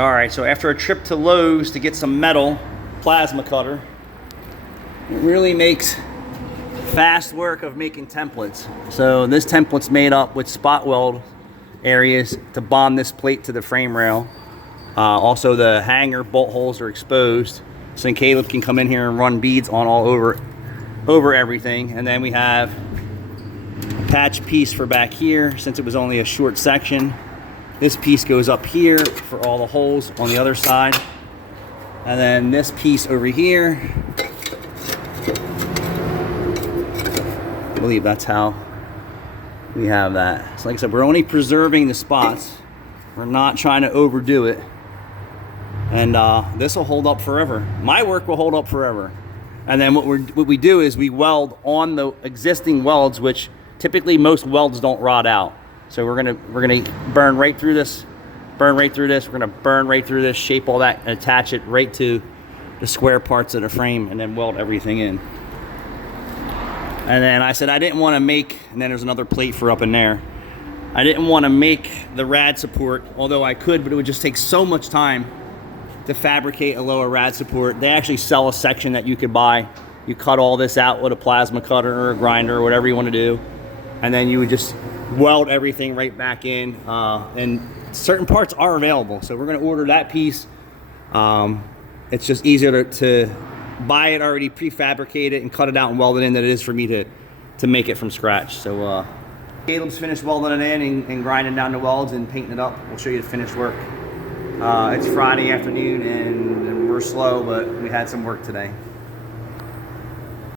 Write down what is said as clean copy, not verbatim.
All right, so after a trip to Lowe's to get some metal plasma cutter, it really makes fast work of making templates. So this template's made up with spot weld areas to bond this plate to the frame rail. Also the hanger bolt holes are exposed, so Caleb can come in here and run beads on all over everything. And then we have a patch piece for back here, since it was only a short section. This piece goes up here for all the holes on the other side. And then this piece over here, I believe that's how we have that. So like I said, we're only preserving the spots. We're not trying to overdo it. And this will hold up forever. My work will hold up forever. And then what we do is we weld on the existing welds, which typically most welds don't rot out. So we're gonna burn right through this, burn right through this. We're gonna burn right through this, shape all that, and attach it right to the square parts of the frame, and then weld everything in. And then I said I didn't want to make, and then there's another plate for up in there. I didn't want to make the rad support, although I could, but it would just take so much time to fabricate a lower rad support. They actually sell a section that you could buy. You cut all this out with a plasma cutter or a grinder or whatever you want to do, and then you would just weld everything right back in. And certain parts are available, so we're going to order that piece. It's just easier to buy it already prefabricated and cut it out and weld it in than it is for me to make it from scratch. So Caleb's finished welding it in and grinding down the welds and painting it up. We'll show you the finished work. It's Friday afternoon and we're slow, but we had some work today.